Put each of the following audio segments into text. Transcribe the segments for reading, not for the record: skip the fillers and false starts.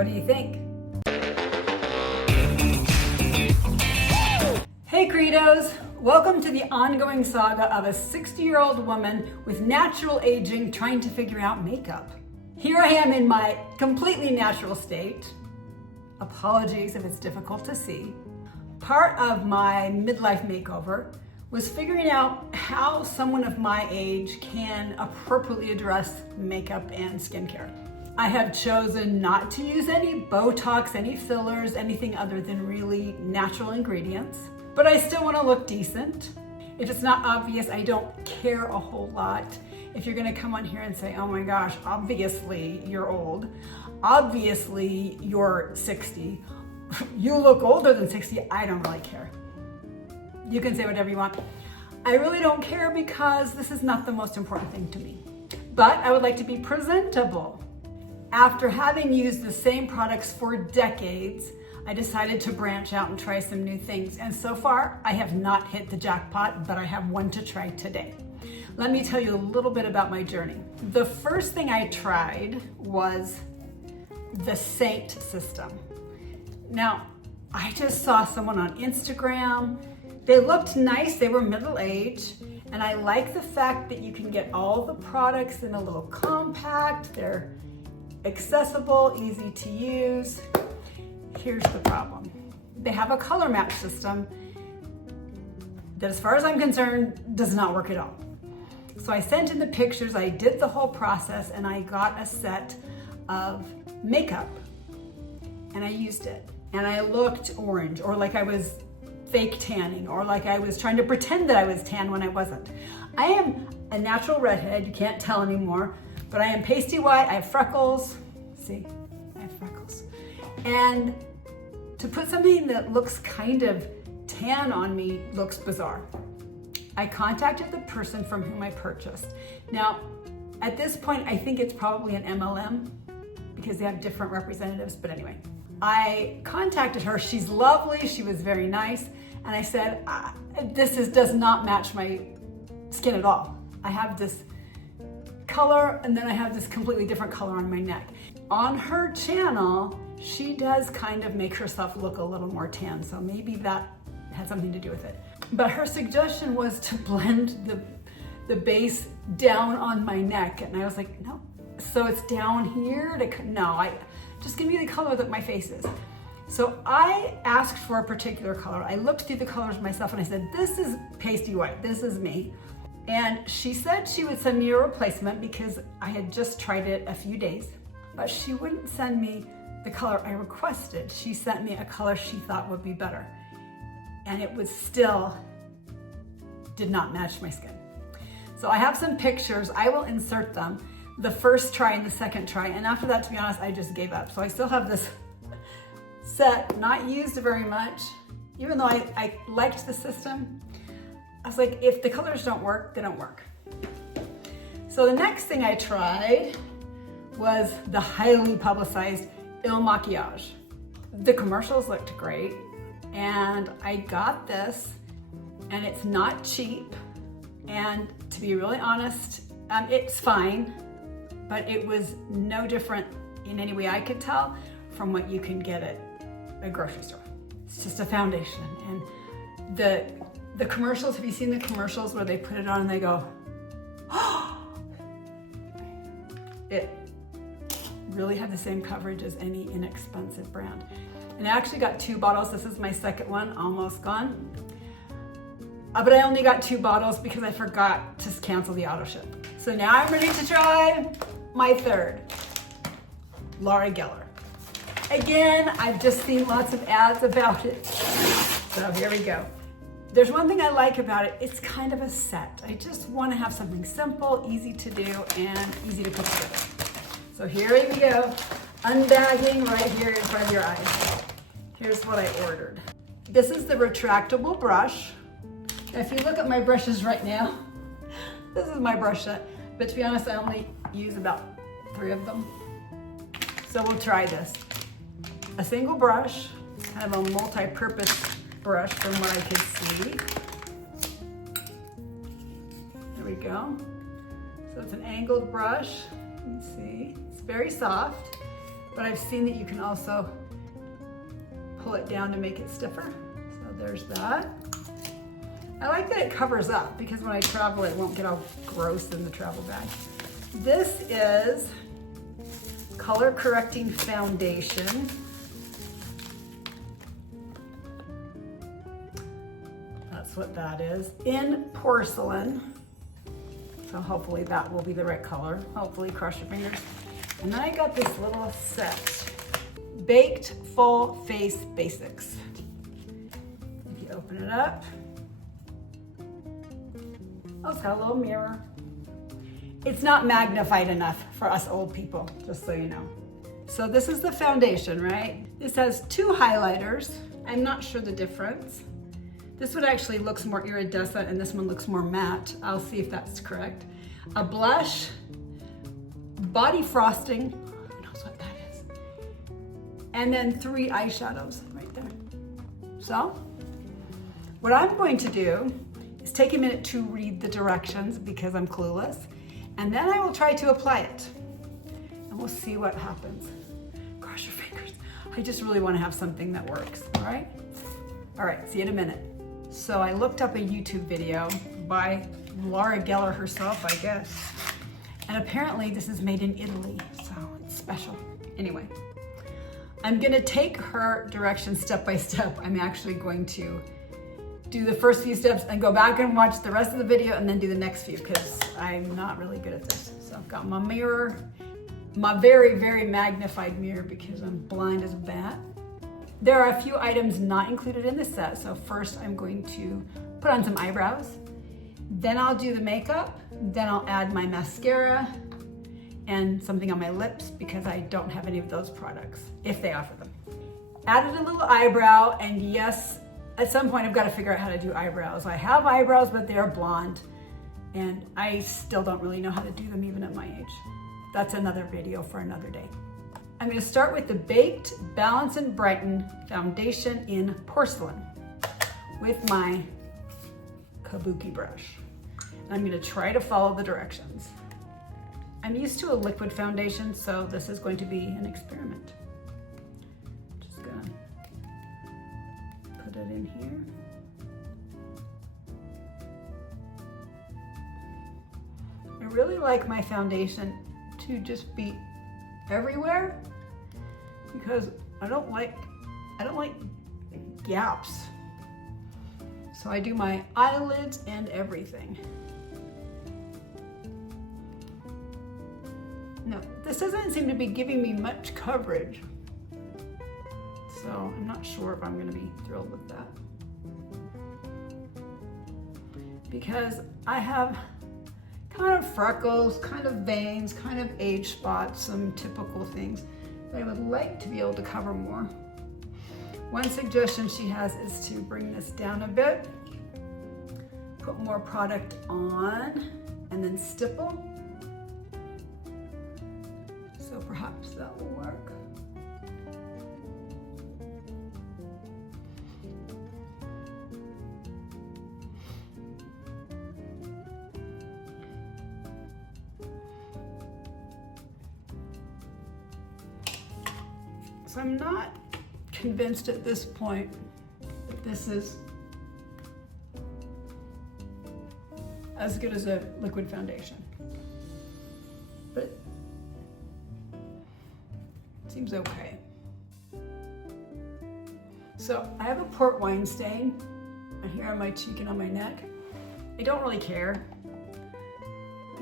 What do you think? Hey Credos! Welcome to the ongoing saga of a 60-year-old woman with natural aging trying to figure out makeup. Here I am in my completely natural state. Apologies if it's difficult to see. Part of my midlife makeover was figuring out how someone of my age can appropriately address makeup and skincare. I have chosen not to use any Botox, any fillers, anything other than really natural ingredients, but I still want to look decent. If it's not obvious, I don't care a whole lot. If you're gonna come on here and say, oh my gosh, obviously you're old, obviously you're 60, you look older than 60, I don't really care. You can say whatever you want. I really don't care because this is not the most important thing to me. But I would like to be presentable. After having used the same products for decades, I decided to branch out and try some new things. And so far, I have not hit the jackpot, but I have one to try today. Let me tell you a little bit about my journey. The first thing I tried was the Seint system. Now, I just saw someone on Instagram. They looked nice, they were middle-aged, and I like the fact that you can get all the products in a little compact, they're accessible, easy to use. Here's the problem. They have a color match system that, as far as I'm concerned, does not work at all. So I sent in the pictures, I did the whole process, and I got a set of makeup, and I used it. And I looked orange, or like I was fake tanning, or like I was trying to pretend that I was tan when I wasn't. I am a natural redhead, you can't tell anymore, but I am pasty white, I have freckles. See, I have freckles. And to put something that looks kind of tan on me looks bizarre. I contacted the person from whom I purchased. Now, at this point, I think it's probably an MLM because they have different representatives, but anyway. I contacted her, she's lovely, she was very nice, and I said, this does not match my skin at all. I have this color, and then I have this completely different color on my neck. On her channel, she does kind of make herself look a little more tan, so maybe that had something to do with it. But her suggestion was to blend the base down on my neck, and I was like, no. So it's down here? Just give me the color that my face is. So I asked for a particular color. I looked through the colors myself and I said, this is pasty white, this is me. And she said she would send me a replacement because I had just tried it a few days, but she wouldn't send me the color I requested. She sent me a color she thought would be better. And it was still did not match my skin. So I have some pictures, I will insert them. The first try and the second try, and after that, to be honest, I just gave up. So I still have this set, not used very much, even though I liked the system. I was like, if the colors don't work, they don't work. So the next thing I tried was the highly publicized Il Makiage. The commercials looked great, and I got this, and it's not cheap, and to be really honest, it's fine, but it was no different in any way I could tell from what you can get at a grocery store. It's just a foundation. And the commercials, have you seen the commercials where they put it on and they go, oh! It really had the same coverage as any inexpensive brand. And I actually got 2 bottles. This is my second one, almost gone. But I only got 2 bottles because I forgot to cancel the auto ship. So now I'm ready to try my third, Laura Geller. Again, I've just seen lots of ads about it. So here we go. There's one thing I like about it, it's kind of a set. I just want to have something simple, easy to do, and easy to put together. So here we go, unbagging right here in front of your eyes. Here's what I ordered. This is the retractable brush. Now, if you look at my brushes right now, this is my brush set, but to be honest, I only use about 3 of them. So we'll try this. A single brush, kind of a multi-purpose brush from what I could see. There we go. So it's an angled brush. You can see, it's very soft. but I've seen that you can also pull it down to make it stiffer. So there's that. I like that it covers up because when I travel, it won't get all gross in the travel bag. This is color correcting foundation. That's what that is, in porcelain. So hopefully that will be the right color. Hopefully, cross your fingers. And then I got this little set, Baked Full Face Basics. If you open it up, oh, it's got a little mirror. It's not magnified enough for us old people, just so you know. So this is the foundation, right? This has 2 highlighters. I'm not sure the difference. This one actually looks more iridescent and this one looks more matte. I'll see if that's correct. A blush, body frosting, who knows what that is? And then 3 eyeshadows right there. So, what I'm going to do is take a minute to read the directions because I'm clueless, and then I will try to apply it. And we'll see what happens. Cross your fingers. I just really want to have something that works, all right? All right, see you in a minute. So I looked up a YouTube video by Laura Geller herself, I guess. And apparently this is made in Italy, so it's special. Anyway, I'm gonna take her directions step by step. I'm actually going to do the first few steps and go back and watch the rest of the video and then do the next few because I'm not really good at this. So I've got my mirror, my very, very magnified mirror because I'm blind as a bat. There are a few items not included in the set. So first I'm going to put on some eyebrows, then I'll do the makeup, then I'll add my mascara and something on my lips because I don't have any of those products, if they offer them. Added a little eyebrow, and yes, at some point I've got to figure out how to do eyebrows. I have eyebrows, but they're blonde, and I still don't really know how to do them even at my age. That's another video for another day. I'm going to start with the Baked Balance and Brighten Foundation in Porcelain with my kabuki brush. And I'm going to try to follow the directions. I'm used to a liquid foundation, so this is going to be an experiment. Just going to put it in here. I really like my foundation to just be everywhere because I don't like gaps. So I do my eyelids and everything. No, this doesn't seem to be giving me much coverage. So I'm not sure if I'm gonna be thrilled with that. Because I have kind of freckles, kind of veins, kind of age spots, some typical things that I would like to be able to cover more. One suggestion she has is to bring this down a bit, put more product on, and then stipple. So perhaps that will work. So I'm not convinced at this point that this is as good as a liquid foundation, but it seems okay. So I have a port wine stain here on my cheek and on my neck. I don't really care.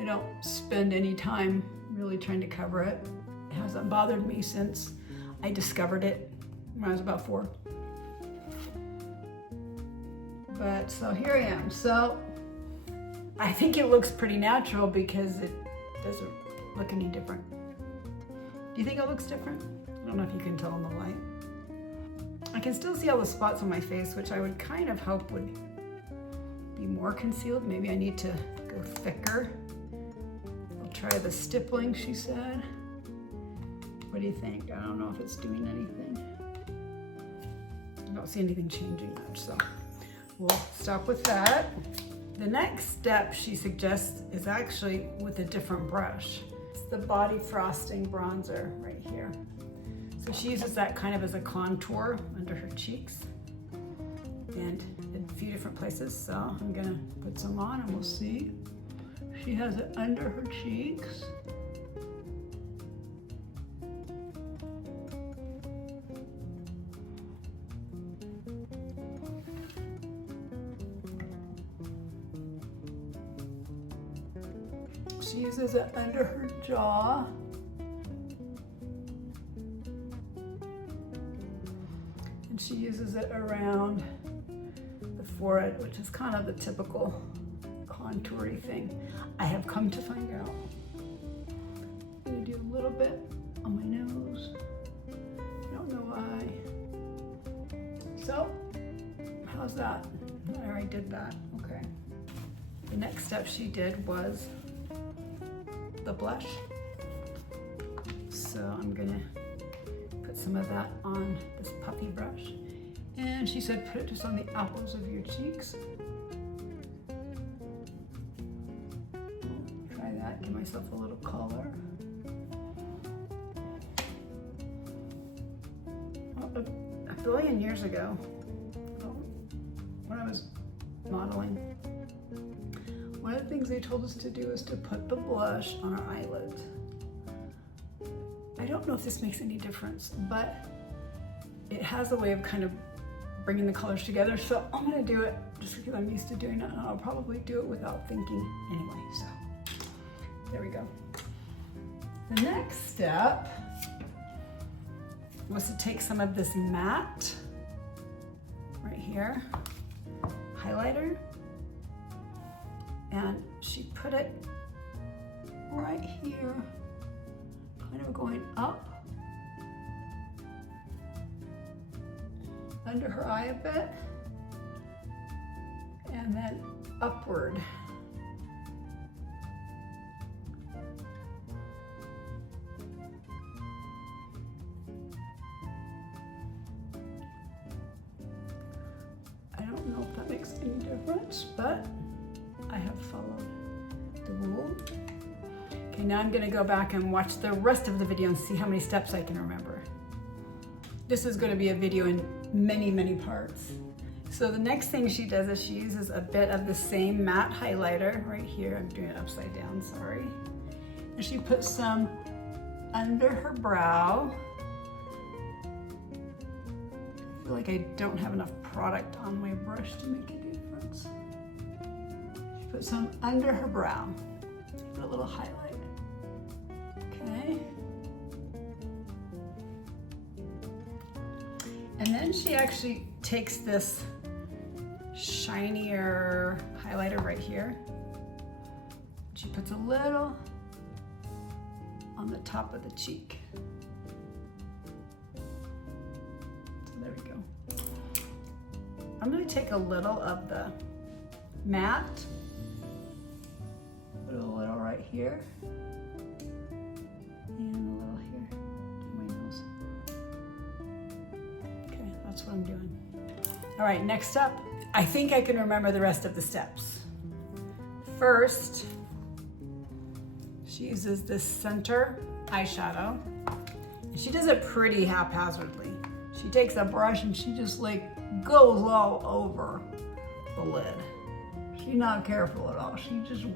I don't spend any time really trying to cover it. It hasn't bothered me since I discovered it when I was about 4. But so here I am. So I think it looks pretty natural because it doesn't look any different. Do you think it looks different? I don't know if you can tell in the light. I can still see all the spots on my face, which I would kind of hope would be more concealed. Maybe I need to go thicker. I'll try the stippling, she said. What do you think? I don't know if it's doing anything. I don't see anything changing much, so we'll stop with that. The next step she suggests is actually with a different brush. It's the Body Frosting Bronzer right here. So she uses that kind of as a contour under her cheeks and in a few different places. So I'm gonna put some on and we'll see. She has it under her cheeks. She uses it under her jaw. And she uses it around the forehead, which is kind of the typical contoury thing. I have come to find out. I'm gonna do a little bit on my nose. I don't know why. So, how's that? I already did that, okay. The next step she did was the blush. So I'm gonna put some of that on this puffy brush. And she said put it just on the apples of your cheeks. Try that, give myself a little color. Well, a billion years ago, when I was modeling, one of the things they told us to do is to put the blush on our eyelids. I don't know if this makes any difference, but it has a way of kind of bringing the colors together. So I'm gonna do it just because I'm used to doing it, and I'll probably do it without thinking anyway. So there we go. The next step was to take some of this matte right here, highlighter, and she put it right here, kind of going up under her eye a bit, and then upward. I don't know if that makes any difference, but I have followed the rule. Okay, now I'm gonna go back and watch the rest of the video and see how many steps I can remember. This is gonna be a video in many, many parts. So the next thing she does is she uses a bit of the same matte highlighter right here. I'm doing it upside down, sorry. And she puts some under her brow. I feel like I don't have enough product on my brush to make a difference. Put some under her brow, put a little highlight, okay? And then she actually takes this shinier highlighter right here. She puts a little on the top of the cheek. So there we go. I'm gonna take a little of the matte, put a little right here, and a little here in my nose. Okay, that's what I'm doing. All right, next up, I think I can remember the rest of the steps. First, she uses this center eyeshadow, and she does it pretty haphazardly. She takes a brush and she just like goes all over the lid. She's not careful at all. She's just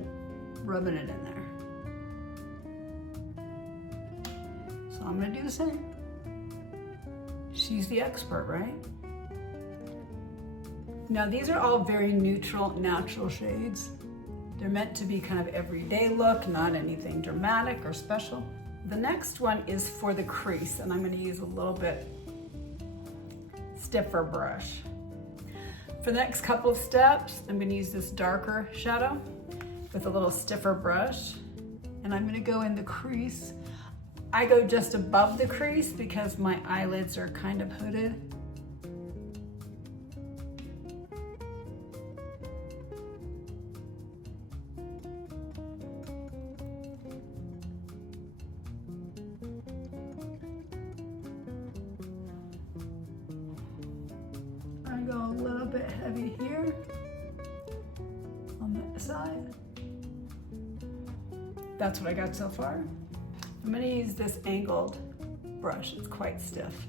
rubbing it in there. So I'm gonna do the same. She's the expert, right? Now these are all very neutral, natural shades. They're meant to be kind of everyday look, not anything dramatic or special. The next one is for the crease, and I'm gonna use a little bit stiffer brush. For the next couple of steps, I'm gonna use this darker shadow with a little stiffer brush, and I'm gonna go in the crease. I go just above the crease because my eyelids are kind of hooded. I go a little bit heavy here on the side. That's what I got so far. I'm gonna use this angled brush. It's quite stiff.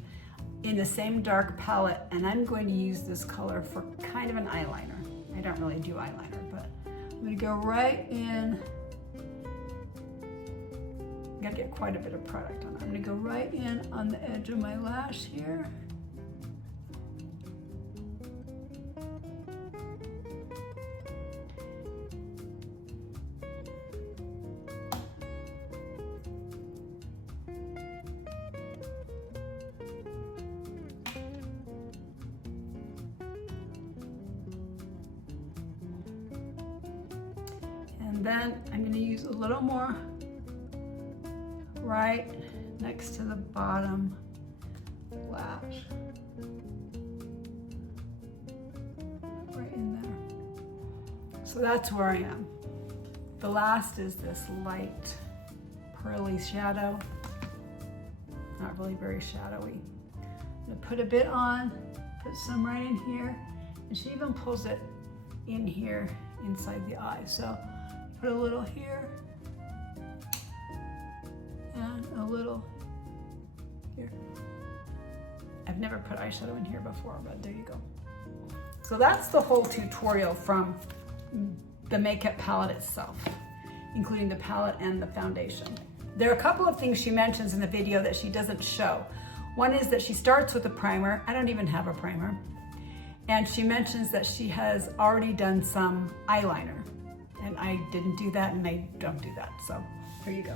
In the same dark palette, and I'm going to use this color for kind of an eyeliner. I don't really do eyeliner, but I'm gonna go right in. I gotta get quite a bit of product on it. I'm gonna go right in on the edge of my lash here. And then I'm going to use a little more right next to the bottom lash. Right in there. So that's where I am. The last is this light pearly shadow. Not really very shadowy. I'm going to put a bit on, put some right in here, and she even pulls it in here inside the eye. So put a little here and a little here. I've never put eyeshadow in here before, but there you go. So that's the whole tutorial from the makeup palette itself, including the palette and the foundation. There are a couple of things she mentions in the video that she doesn't show. One is that she starts with a primer. I don't even have a primer. And she mentions that she has already done some eyeliner. And I didn't do that, and I don't do that. So here you go.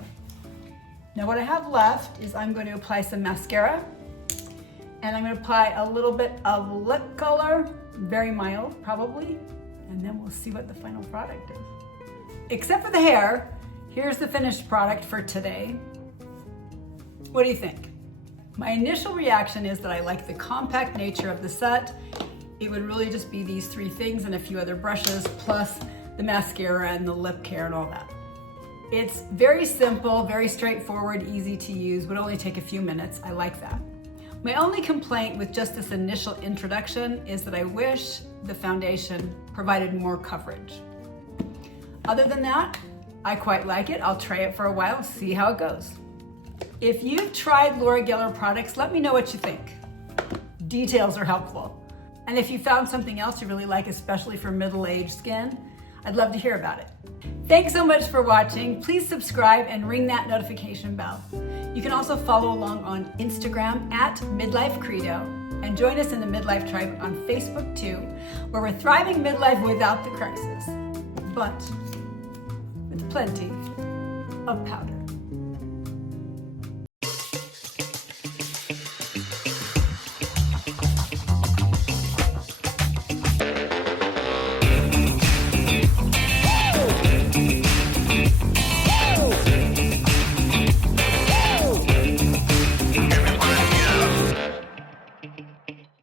Now what I have left is I'm going to apply some mascara, and I'm going to apply a little bit of lip color, very mild probably, and then we'll see what the final product is. Except for the hair, here's the finished product for today. What do you think? My initial reaction is that I like the compact nature of the set. It would really just be these three things and a few other brushes, plus the mascara and the lip care and all that. It's very simple, very straightforward, easy to use, would only take a few minutes. I like that. My only complaint with just this initial introduction is that I wish the foundation provided more coverage. Other than that, I quite like it. I'll try it for a while, see how it goes. If you've tried Laura Geller products, let me know what you think. Details are helpful. And if you found something else you really like, especially for middle-aged skin, I'd love to hear about it. Thanks so much for watching. Please subscribe and ring that notification bell. You can also follow along on Instagram at Midlife Credo, and join us in the Midlife Tribe on Facebook too, where we're thriving midlife without the crisis, but with plenty of powder.